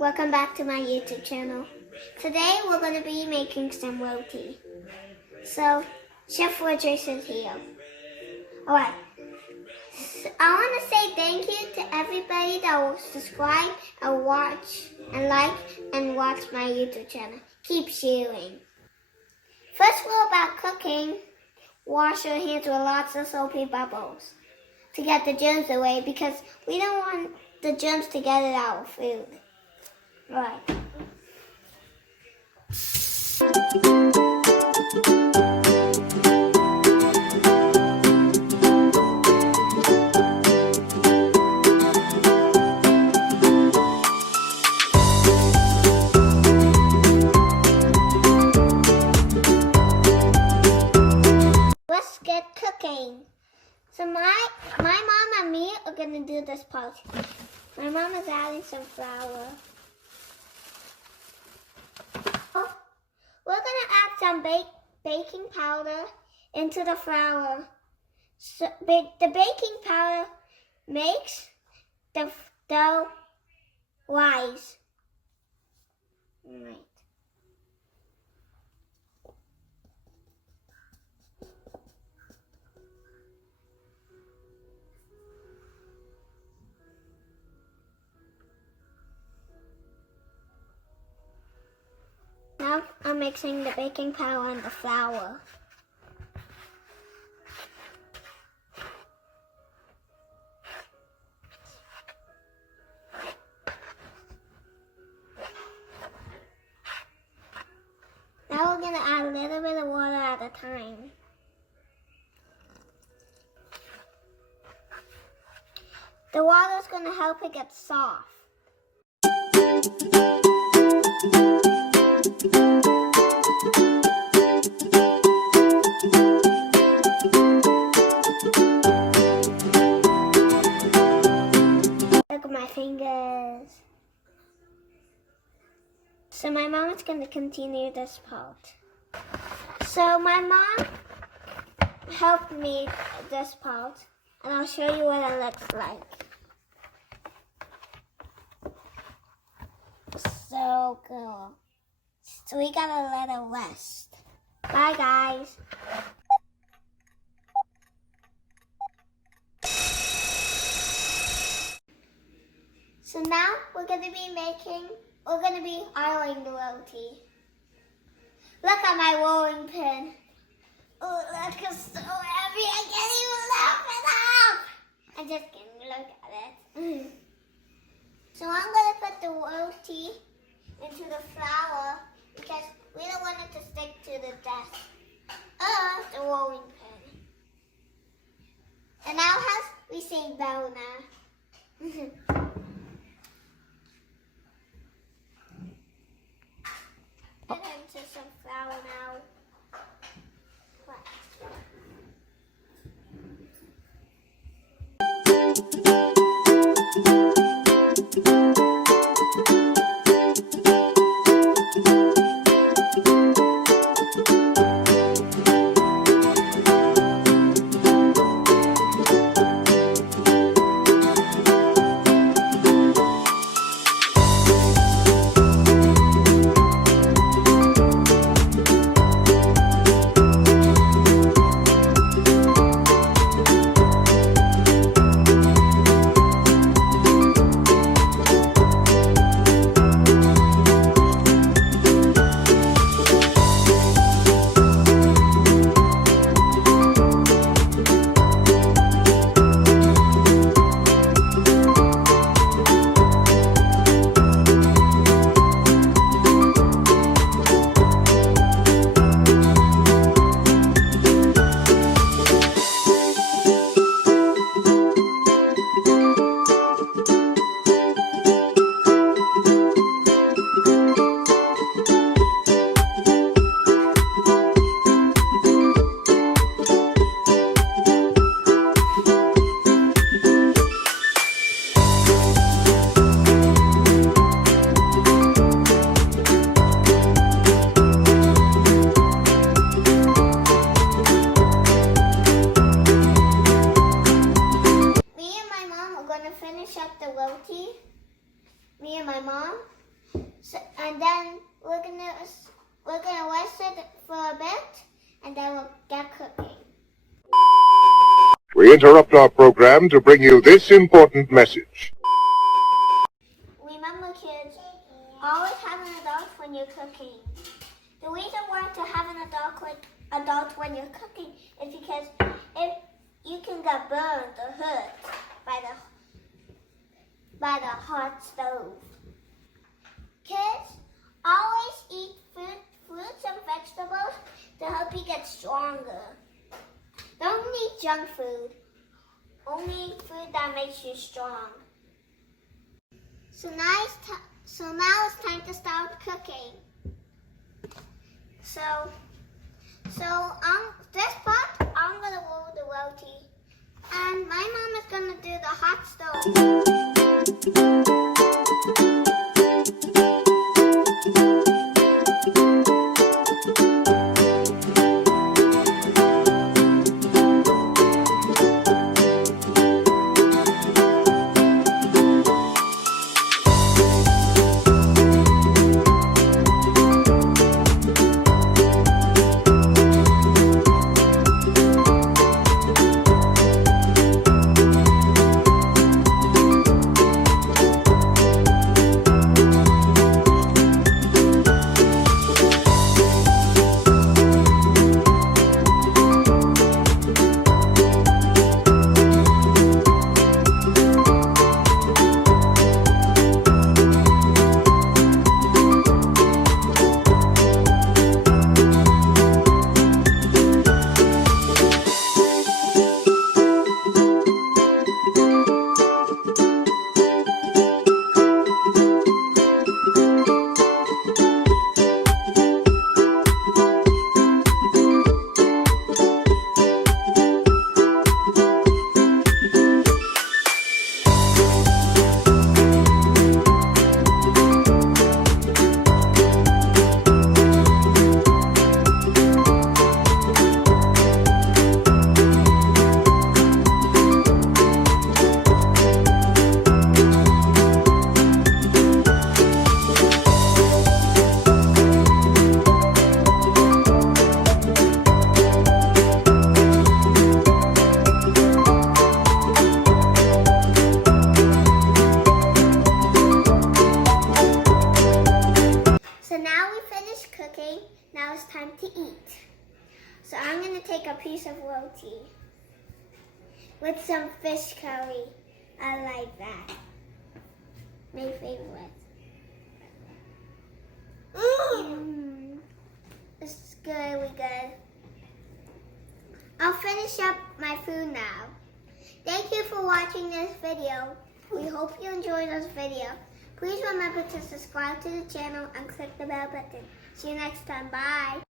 Welcome back to my YouTube channel. Today we're going to be making some roti. So, Chef Rudresh is here. Alright, so I want to say thank you to everybody that will subscribe and watch and like and watch my YouTube channel. Keep sharing. First rule about cooking, wash your hands with lots of soapy bubbles to get the germs away because we don't want the germs to get it out of food. Right. Let's get cooking. So my mom and me are gonna do this part. My mom is adding some flour. We're gonna add some baking powder into the flour. So the baking powder makes the dough rise. Right. Now I'm mixing the baking powder and the flour. Now we're going to add a little bit of water at a time. The water is going to help it get soft. Look at my fingers. So my mom is going to continue this part. So my mom helped me this part, and I'll show you what it looks like. So cool. So we gotta let it rest. Bye guys. So now we're gonna be oiling the roti. Look at my rolling pin. Oh, look, it's so heavy, I can't even lift it up. I'm just kidding, look at it. So I'm gonna put the roti into the flour because we don't want it to stick to the desk of the rolling pin. And now we say boner. Put it into some flour now. finish up the roti, me and my mom, So, and then we're gonna rest it for a bit, and then we'll get cooking. We interrupt our program to bring you this important message. Remember, kids, always have an adult when you're cooking. The reason why to have an adult when you're cooking is because if you can get burned or hurt by the hot stove. Kids, always eat fruits and vegetables to help you get stronger. Don't eat junk food. Only food that makes you strong. So now it's time to start cooking. So on this pot, I'm gonna roll the roti, and my mom is gonna do the hot stove. Now it's time to eat. So I'm going to take a piece of roti with some fish curry. I like that. My favorite. It's really good. I'll finish up my food now. Thank you for watching this video. We hope you enjoyed this video. Please remember to subscribe to the channel and click the bell button. See you next time. Bye.